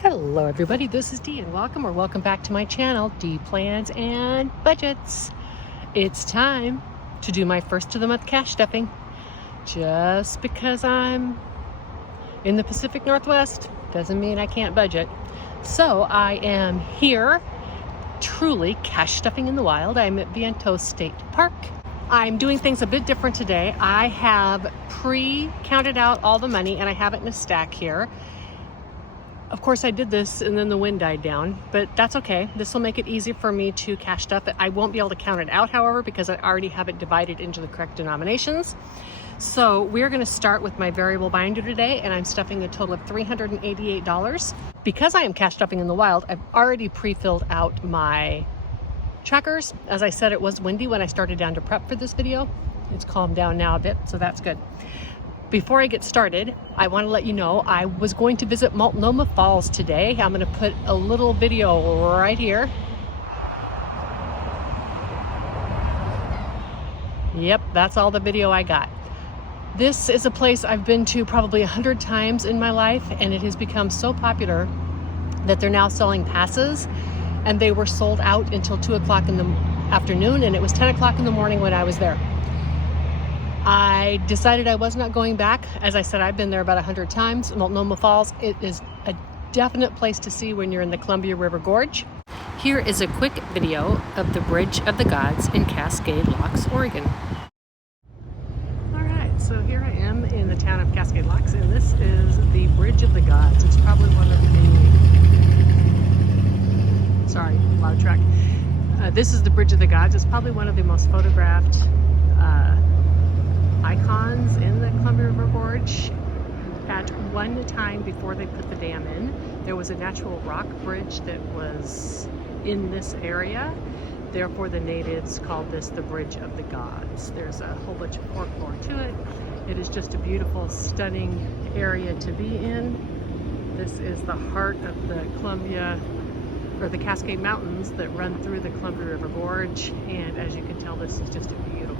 Hello everybody, this is Dee and welcome back to my channel, Dee Plans and Budgets. It's time to do my first of the month cash stuffing. Just because I'm in the Pacific Northwest doesn't mean I can't budget. So I am here, truly cash stuffing in the wild. I'm at Viento State Park. I'm doing things a bit different today. I have pre-counted out all the money and I have it in a stack here. Of course I did this and then the wind died down, but that's okay. This will make it easy for me to cash stuff it. I won't be able to count it out, however, because I already have it divided into the correct denominations. So we're going to start with my variable binder today, and I'm stuffing a total of $388. Because I am cash stuffing in the wild, I've already pre-filled out my trackers. As I said, it was windy when I started down to prep for this video. It's calmed down now a bit, so that's good. Before I get started, I want to let you know I was going to visit Multnomah Falls today. I'm going to put a little video right here. Yep, that's all the video I got. This is a place I've been to probably 100 times in my life, and it has become so popular that they're now selling passes, and they were sold out until 2 o'clock in the afternoon, and it was 10 o'clock in the morning when I was there. I decided I was not going back. As I said, I've been there about 100 times. Multnomah Falls, it is a definite place to see when you're in the Columbia River Gorge. Here is a quick video of the Bridge of the Gods in Cascade Locks, Oregon. All right, so here I am in the town of Cascade Locks, and this is the Bridge of the Gods. It's probably one of the, sorry, loud track. This is the Bridge of the Gods. It's probably one of the most photographed icons in the Columbia River Gorge. At one time before they put the dam in, there was a natural rock bridge that was in this area. Therefore, the natives called this the Bridge of the Gods. There's a whole bunch of folklore to it. It is just a beautiful, stunning area to be in. This is the heart of the Columbia, or the Cascade Mountains that run through the Columbia River Gorge. And as you can tell, this is just a beautiful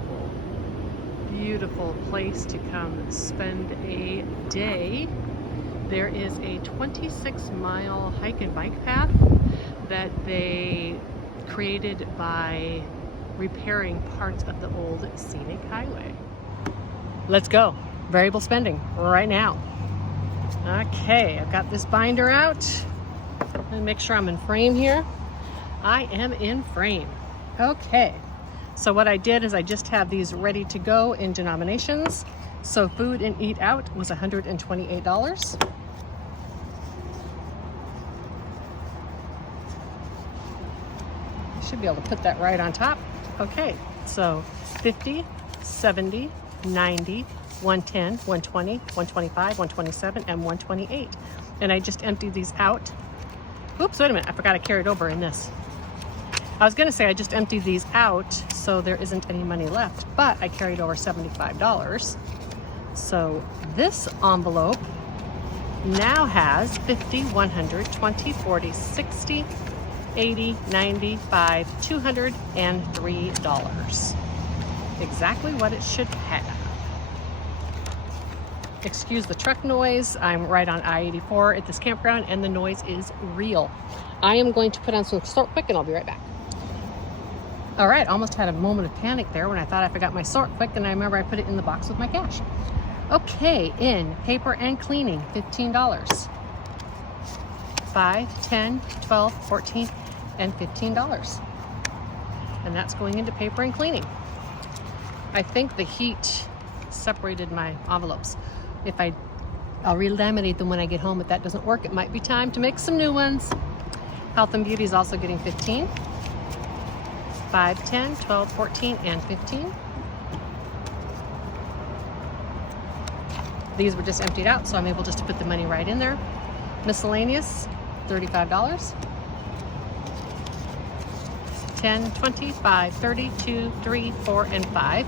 place to come spend a day. There is a 26-mile hike and bike path that they created by repairing parts of the old scenic highway. Let's go. Variable spending right now. Okay, I've got this binder out. Let me make sure I'm in frame here. I am in frame. Okay. So what I did is I just have these ready to go in denominations. So food and eat out was $128. I should be able to put that right on top. Okay, so 50, 70, 90, 110, 120, 125, 127, and 128. And I just emptied these out. Oops, wait a minute, I forgot I carried over in this. I was going to say I just emptied these out so there isn't any money left, but I carried over $75. So this envelope now has 50, 100, 20, 40, 60, 80, 95, $203. Exactly what it should have. Excuse the truck noise. I'm right on I-84 at this campground and the noise is real. I am going to put on some Sort Quick and I'll be right back. All right, almost had a moment of panic there when I thought I forgot my Sort Quick, and I remember I put it in the box with my cash. Okay, in paper and cleaning, $15. 5, 10, 12, 14, and $15. And that's going into paper and cleaning. I think the heat separated my envelopes. I'll re-laminate them when I get home. If that doesn't work, it might be time to make some new ones. Health and Beauty is also getting 15. 5, 10, 12, 14, and 15. These were just emptied out, so I'm able just to put the money right in there. Miscellaneous, $35. 10, 20, 5, 30, 2, 3, 4, and 5.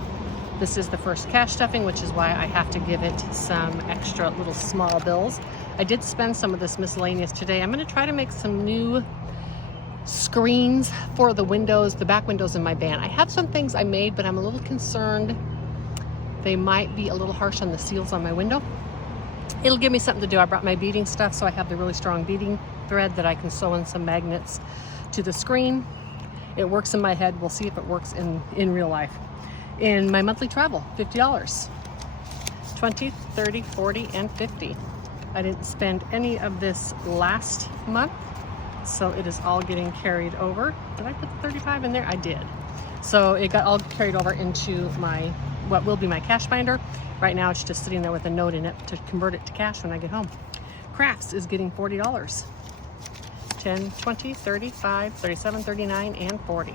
This is the first cash stuffing, which is why I have to give it some extra little small bills. I did spend some of this miscellaneous today. I'm going to try to make some new screens for the windows, the back windows in my van. I have some things I made, but I'm a little concerned they might be a little harsh on the seals on my window. it'll give me something to do. I brought my beading stuff, so I have the really strong beading thread that I can sew in some magnets to the screen. It works in my head. We'll see if it works in real life. In my monthly travel, $50. 20, 30, 40, and 50. I didn't spend any of this last month, so it is all getting carried over. Did I put the 35 in there? I did. So it got all carried over into my, what will be my cash binder. Right now it's just sitting there with a note in it to convert it to cash when I get home. Crafts is getting $40. 10, 20, 35, 37, 39, and 40.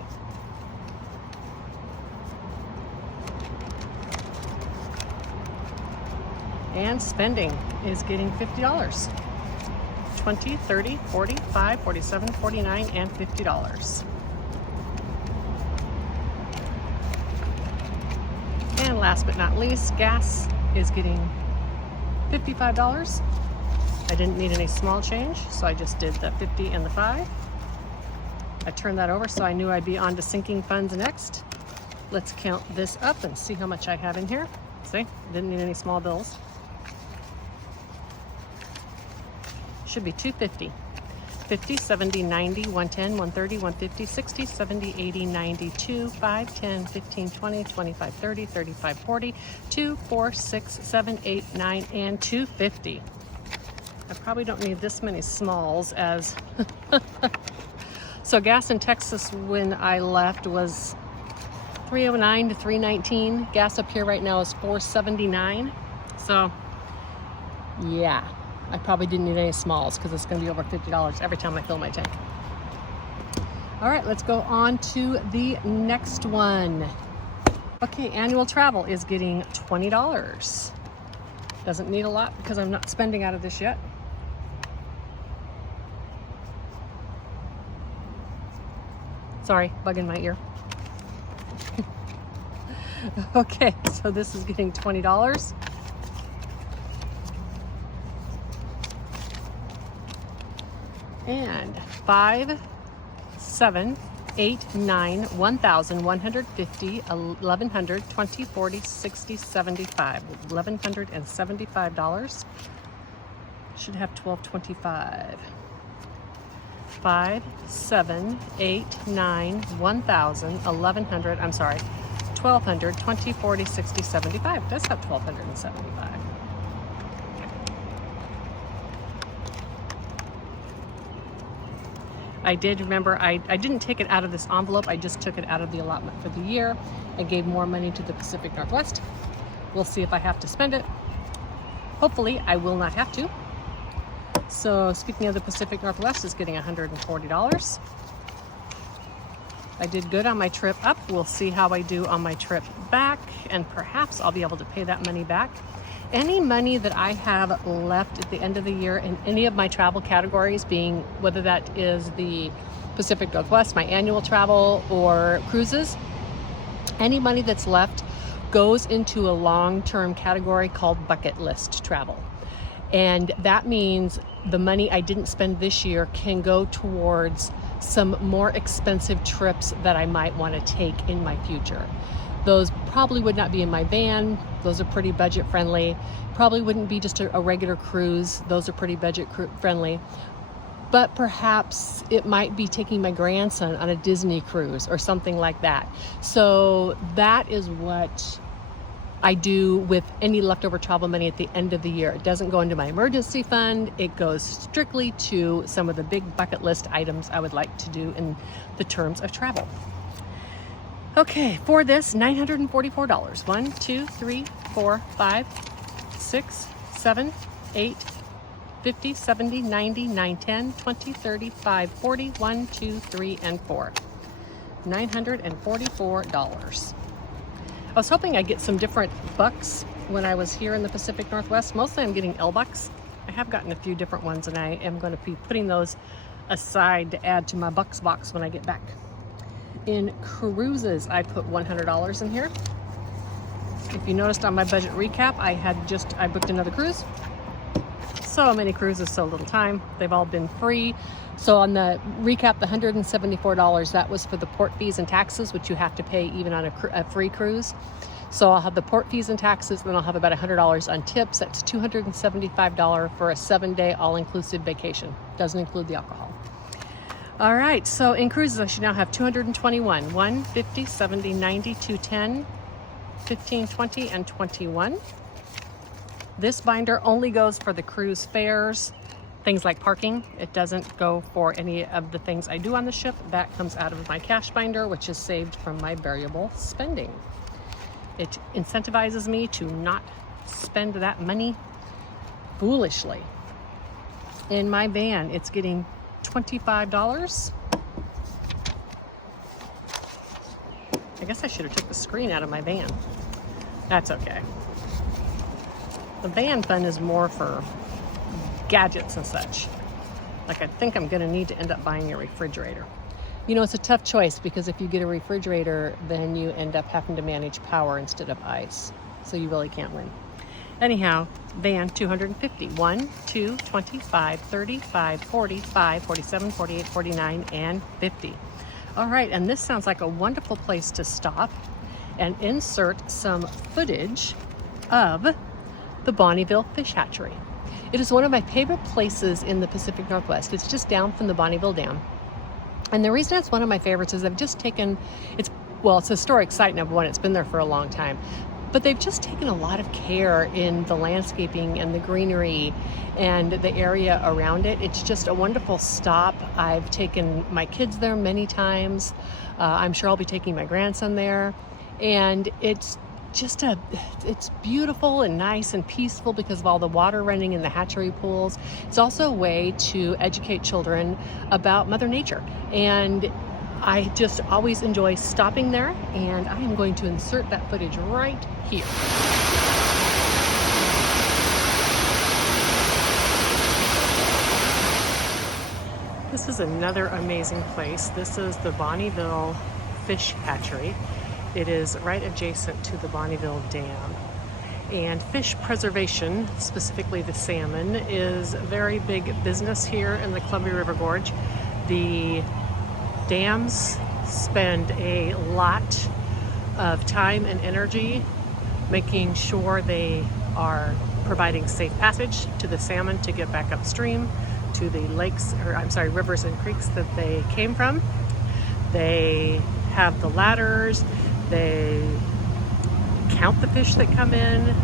And spending is getting $50. 20, 30, 45, 47, 49, and $50. And last but not least, gas is getting $55. I didn't need any small change, so I just did the 50 and the 5. I turned that over so I knew I'd be on to sinking funds next. Let's count this up and see how much I have in here. See, didn't need any small bills. Should be 250. 50, 70, 90, 110, 130, 150, 60, 70, 80, 92, 5, 10, 15, 20, 25, 30, 35, 40, 2, 4, 6, 7, 8, 9, and 250. I probably don't need this many smalls as... So gas in Texas when I left was $3.09 to $3.19. Gas up here right now is $4.79. So yeah, I probably didn't need any smalls because it's going to be over $50 every time I fill my tank. All right, let's go on to the next one. Okay, annual travel is getting $20. Doesn't need a lot because I'm not spending out of this yet. Sorry, bug in my ear. Okay, so this is getting $20. And 5, 7, 8, 9, 1,000, 150, 1,100, 20, 40, 60, 75. $1,175. Should have 1225. 5, 7, 8, 9, 1,000, 1,100, I'm sorry, 1,200, 20, 40, 60, 75. It does have 1,275. I did remember, I didn't take it out of this envelope, I just took it out of the allotment for the year and gave more money to the Pacific Northwest. We'll see if I have to spend it. Hopefully I will not have to. So speaking of the Pacific Northwest, is getting $140. I did good on my trip up. We'll see how I do on my trip back, and perhaps I'll be able to pay that money back. Any money that I have left at the end of the year in any of my travel categories, being whether that is the Pacific Northwest, my annual travel, or cruises, any money that's left goes into a long-term category called bucket list travel. And that means the money I didn't spend this year can go towards some more expensive trips that I might want to take in my future. Those probably would not be in my van. Those are pretty budget friendly. Probably wouldn't be just a regular cruise. Those are pretty budget friendly. But perhaps it might be taking my grandson on a Disney cruise or something like that. So that is what I do with any leftover travel money at the end of the year. It doesn't go into my emergency fund. It goes strictly to some of the big bucket list items I would like to do in the terms of travel. Okay, for this, $944. 1, 2, 3, 4, 5, 6, 7, 8, 50, 70, 90, 9, 10, 20, 35, 40, 1, 2, 3, and 4. $944. I was hoping I'd get some different bucks when I was here in the Pacific Northwest. Mostly I'm getting L bucks. I have gotten a few different ones, and I am going to be putting those aside to add to my bucks box when I get back. In cruises, I put $100 in here. If you noticed on my budget recap, I booked another cruise. So many cruises, so little time. They've all been free. So on the recap, the $174, that was for the port fees and taxes, which you have to pay even on a free cruise. So I'll have the port fees and taxes, then I'll have about $100 on tips. That's $275 for a 7-day all-inclusive vacation. Doesn't include the alcohol. All right, so in cruises, I should now have 221, 1, 50, 70, 90, 210, 15, 20, and 21. This binder only goes for the cruise fares, things like parking. It doesn't go for any of the things I do on the ship. That comes out of my cash binder, which is saved from my variable spending. It incentivizes me to not spend that money foolishly. In my van, it's getting $25. I guess I should have took the screen out of my van. That's okay. The van fund is more for gadgets and such. Like, I think I'm gonna need to end up buying a refrigerator. You know, it's a tough choice because if you get a refrigerator, then you end up having to manage power instead of ice. So you really can't win. Anyhow, van 250, 1, 2, 25, 35, 45, 47, 48, 49, and 50. All right, and this sounds like a wonderful place to stop and insert some footage of the Bonneville Fish Hatchery. It is one of my favorite places in the Pacific Northwest. It's just down from the Bonneville Dam. And the reason it's one of my favorites is I've just taken, it's a historic site, number one, it's been there for a long time. But they've just taken a lot of care in the landscaping and the greenery and the area around it. It's just a wonderful stop. I've taken my kids there many times. I'm sure I'll be taking my grandson there. And it's just it's beautiful and nice and peaceful because of all the water running in the hatchery pools. It's also a way to educate children about Mother Nature. And I just always enjoy stopping there, and I am going to insert that footage right here. This is another amazing place. This is the Bonneville Fish Hatchery. It is right adjacent to the Bonneville Dam. And fish preservation, specifically the salmon, is a very big business here in the Columbia River Gorge. The dams spend a lot of time and energy making sure they are providing safe passage to the salmon to get back upstream to the rivers and creeks that they came from. They have the ladders, they count the fish that come in.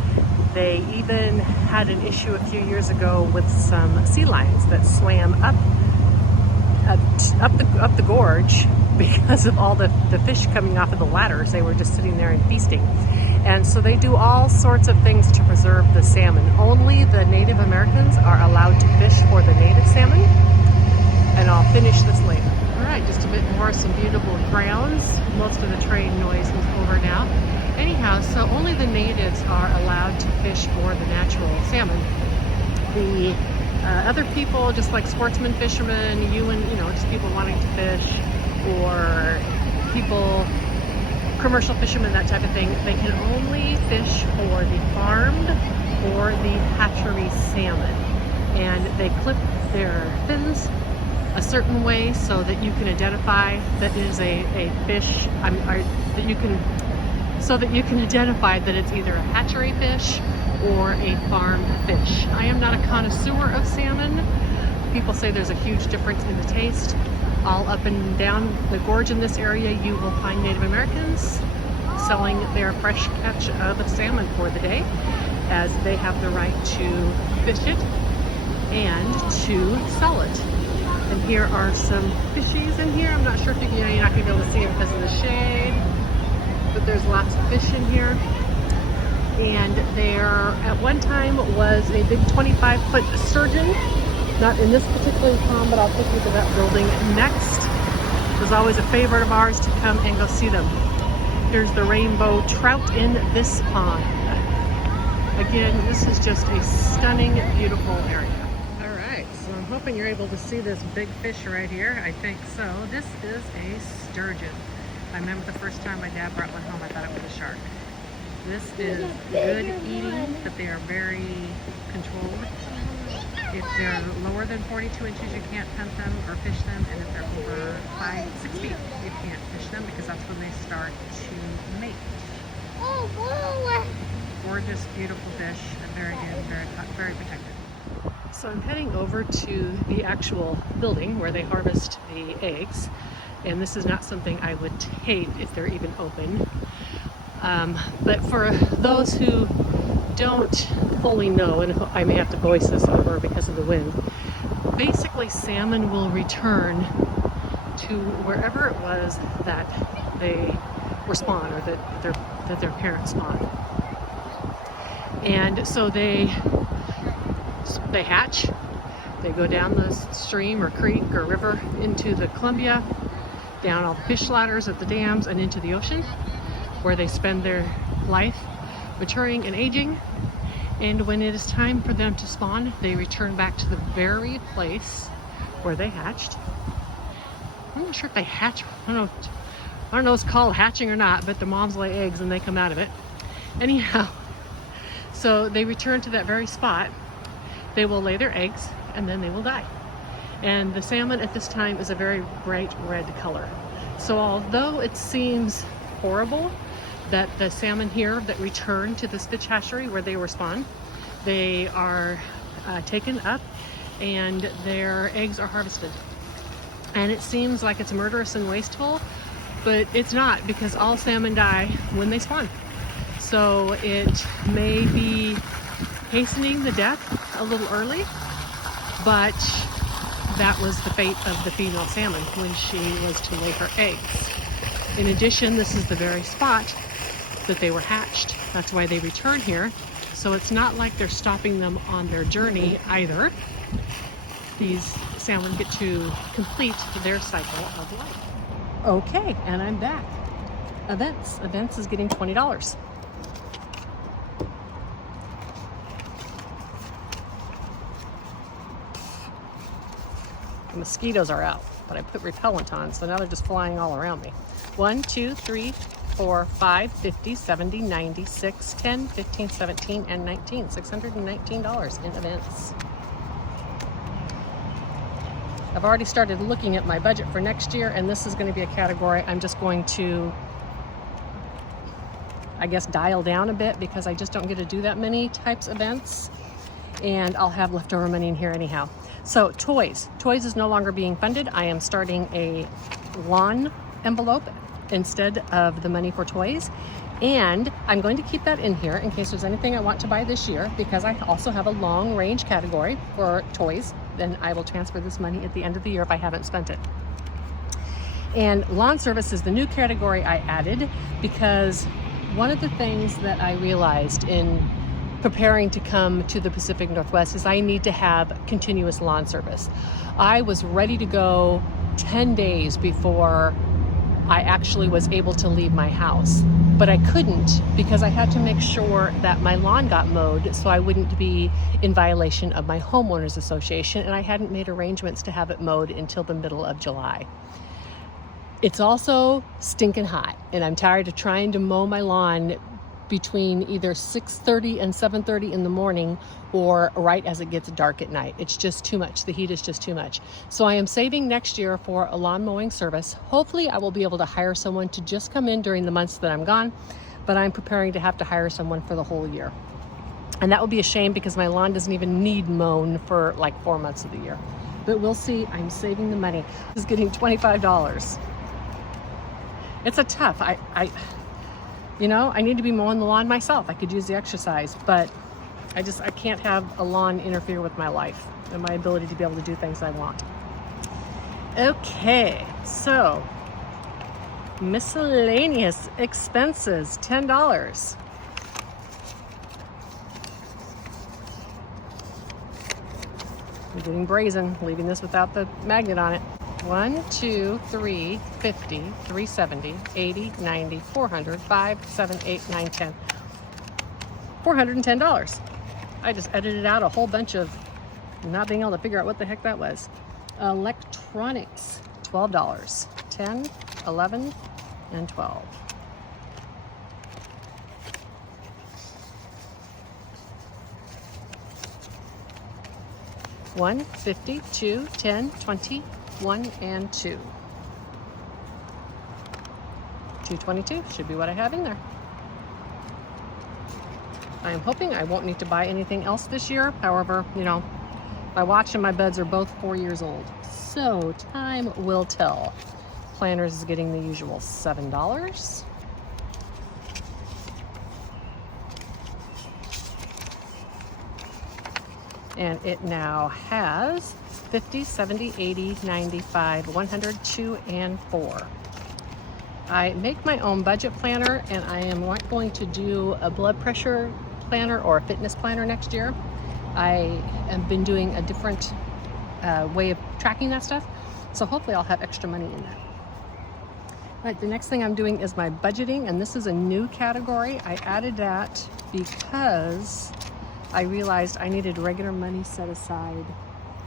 They even had an issue a few years ago with some sea lions that swam up the gorge because of all the fish coming off of the ladders. They were just sitting there and feasting. And so they do all sorts of things to preserve the salmon. Only the Native Americans are allowed to fish for the native salmon. And I'll finish this later. All right, just a bit more, some beautiful grounds. Most of the train noise is over now. Anyhow, so only the natives are allowed to fish for the natural salmon. The other people, just like sportsmen, fishermen, just people wanting to fish, or people, commercial fishermen, that type of thing, they can only fish for the farmed or the hatchery salmon. And they clip their fins a certain way so that you can identify that it is a fish, so that you can identify that it's either a hatchery fish or a farmed fish. I am not a connoisseur of salmon. People say there's a huge difference in the taste. All up and down the gorge in this area, you will find Native Americans selling their fresh catch of salmon for the day, as they have the right to fish it and to sell it. And here are some fishies in here. I'm not sure if you're not going to be able to see them because of the shade, but there's lots of fish in here. And there, at one time, was a big 25-foot sturgeon. Not in this particular pond, but I'll take you to that building next. It was always a favorite of ours to come and go see them. Here's the rainbow trout in this pond. Again, this is just a stunning, beautiful area. All right, so I'm hoping you're able to see this big fish right here. I think so. This is a sturgeon. I remember the first time my dad brought one home, I thought it was a shark. This is good eating, but they are very controlled. If they're lower than 42 inches, you can't hunt them or fish them. And if they're over 6 feet, you can't fish them because that's when they start to mate. Gorgeous, beautiful fish, and very good, very protected. So I'm heading over to the actual building where they harvest the eggs, and this is not something I would tape if they're even open. But for those who don't fully know, and I may have to voice this over because of the wind, basically salmon will return to wherever it was that they were spawned, or that their parents spawned. And so they hatch, they go down the stream or creek or river into the Columbia, down all the fish ladders at the dams and into the ocean, where they spend their life maturing and aging. And when it is time for them to spawn, they return back to the very place where they hatched. I'm not sure if they hatch, I don't know if it's called hatching or not, but the moms lay eggs and they come out of it. Anyhow, so they return to that very spot. They will lay their eggs and then they will die. And the salmon at this time is a very bright red color. So although it seems horrible that the salmon here that return to this fish hatchery where they were spawned, they are taken up and their eggs are harvested. And it seems like it's murderous and wasteful, but it's not, because all salmon die when they spawn. So it may be hastening the death a little early, but that was the fate of the female salmon when she was to lay her eggs. In addition, this is the very spot that they were hatched. That's why they return here. So it's not like they're stopping them on their journey either. These salmon get to complete their cycle of life. Okay, and I'm back. Events. Events is getting $20. The mosquitoes are out, but I put repellent on, so now they're just flying all around me. 1, 2, 3, 4, 5, 50, 70, 90, 6, 10, 15, 17, and 19. $619 in events. I've already started looking at my budget for next year, and this is going to be a category I'm just going to, I guess, dial down a bit, because I just don't get to do that many types of events, and I'll have leftover money in here anyhow. So toys. Toys is no longer being funded. I am starting a lawn envelope instead of the money for toys. And I'm going to keep that in here in case there's anything I want to buy this year, because I also have a long range category for toys. Then I will transfer this money at the end of the year if I haven't spent it. And lawn service is the new category I added, because one of the things that I realized in preparing to come to the Pacific Northwest is I need to have continuous lawn service. I was ready to go 10 days before I actually was able to leave my house, but I couldn't, because I had to make sure that my lawn got mowed so I wouldn't be in violation of my homeowners association, and I hadn't made arrangements to have it mowed until the middle of July. It's also stinking hot, and I'm tired of trying to mow my lawn between either 6:30 and 7:30 in the morning, or right as it gets dark at night. It's just too much. The heat is just too much. So I am saving next year for a lawn mowing service. Hopefully I will be able to hire someone to just come in during the months that I'm gone, but I'm preparing to have to hire someone for the whole year. And that would be a shame, because my lawn doesn't even need mown for like 4 months of the year. But we'll see. I'm saving the money. This is getting $25. It's a tough, you know, I need to be mowing the lawn myself. I could use the exercise, but I can't have a lawn interfere with my life and my ability to be able to do things I want. Okay, so miscellaneous expenses, $10. I'm getting brazen, leaving this without the magnet on it. 1, 2, 3, 50, 370, 80, 90, 400, 5, 7, 8, 9, 10. $410. I just edited out a whole bunch of not being able to figure out what the heck that was. Electronics, $12. 10, 11, and 12. $1, 50, 2, 10, 20, 1, and 2. $222 should be what I have in there. I'm hoping I won't need to buy anything else this year. However, you know, my watch and my buds are both 4 years old. So time will tell. Planners is getting the usual $7. And it now has 50, 70, 80, 95, 100, 2, and 4. I make my own budget planner, and I am not going to do a blood pressure planner or a fitness planner next year. I have been doing a different way of tracking that stuff, so hopefully I'll have extra money in that. All right, the next thing I'm doing is my budgeting, and this is a new category. I added that because I realized I needed regular money set aside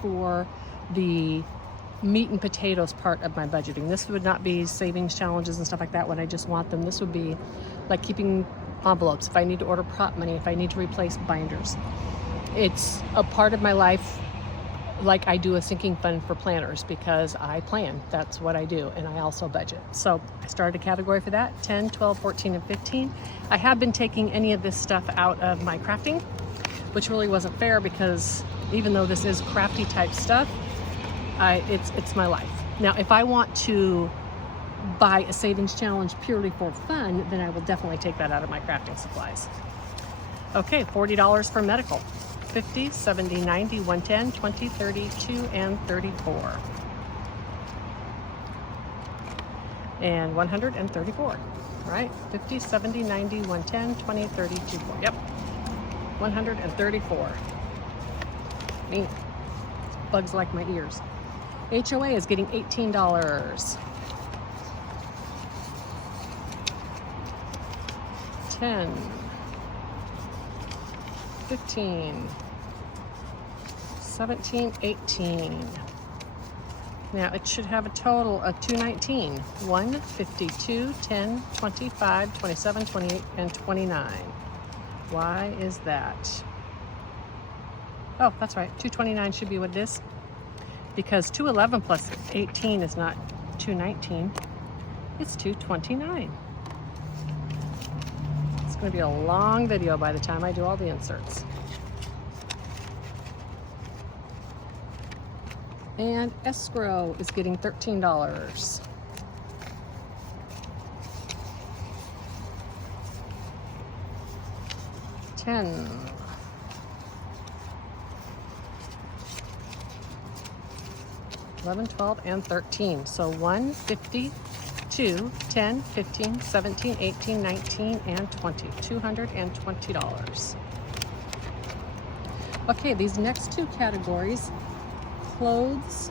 for the meat and potatoes part of my budgeting. This would not be savings challenges and stuff like that when I just want them. This would be like keeping envelopes, if I need to order prop money, if I need to replace binders. It's a part of my life, like I do a sinking fund for planners, because I plan. That's what I do, and I also budget. So I started a category for that, 10, 12, 14, and 15. I have been taking any of this stuff out of my crafting, which really wasn't fair, because even though this is crafty type stuff, it's my life. Now, if I want to buy a savings challenge purely for fun, then I will definitely take that out of my crafting supplies. Okay, $40 for medical. 50, 70, 90, 110, 20, 32, and 34. And 134, right? 50, 70, 90, 110, 20, 32, 4. Yep, 134. Neat. Bugs like my ears. HOA is getting $18. 10, 15, 17, 18. Now it should have a total of 219. 1, 52, 10, 25, 27, 28, and 29. Why is that? Oh, that's right. 229 should be what it is, because 211 plus 18 is not 219. It's 229. It's going to be a long video by the time I do all the inserts. And escrow is getting $13. $10. 11, 12, and 13. So 1, 50, 2, 10, 15, 17, 18, 19, and 20. $220. Okay, these next two categories, clothes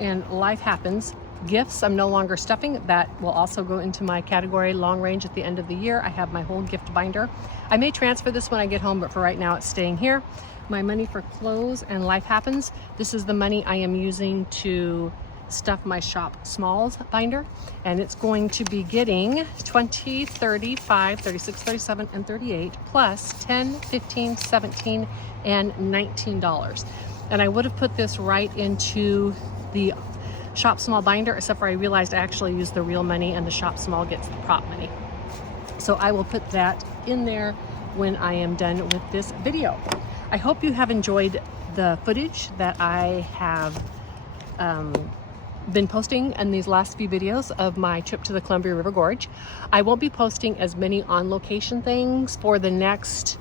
and life happens. Gifts, I'm no longer stuffing. That will also go into my category long range at the end of the year. I have my whole gift binder. I may transfer this when I get home, but for right now it's staying here. My money for clothes and life happens. This is the money I am using to stuff my shop smalls binder, and it's going to be getting 20, 35, 36, 37, and 38 plus 10, 15, 17, and $19. And I would have put this right into the shop small binder, except for I realized I actually use the real money and the shop small gets the prop money. So I will put that in there when I am done with this video. I hope you have enjoyed the footage that I have been posting in these last few videos of my trip to the Columbia River Gorge. I won't be posting as many on location things for the next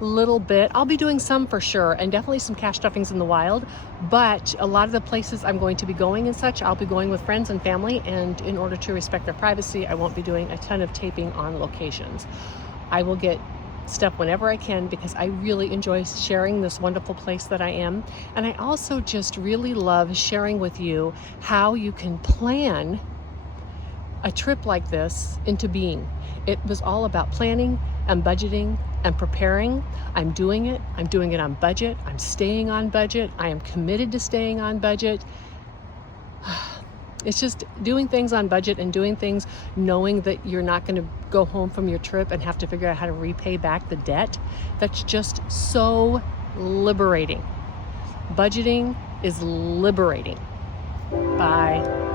little bit. I'll be doing some for sure, and definitely some cache stuffings in the wild, but a lot of the places I'm going to be going and such, I'll be going with friends and family, and in order to respect their privacy, I won't be doing a ton of taping on locations. I will get stuff whenever I can, because I really enjoy sharing this wonderful place that I am. And I also just really love sharing with you how you can plan a trip like this into being. It was all about planning and budgeting and preparing. I'm doing it. I'm doing it on budget. I'm staying on budget. I am committed to staying on budget. It's just doing things on budget and doing things knowing that you're not going to go home from your trip and have to figure out how to repay back the debt. That's just so liberating. Budgeting is liberating. Bye.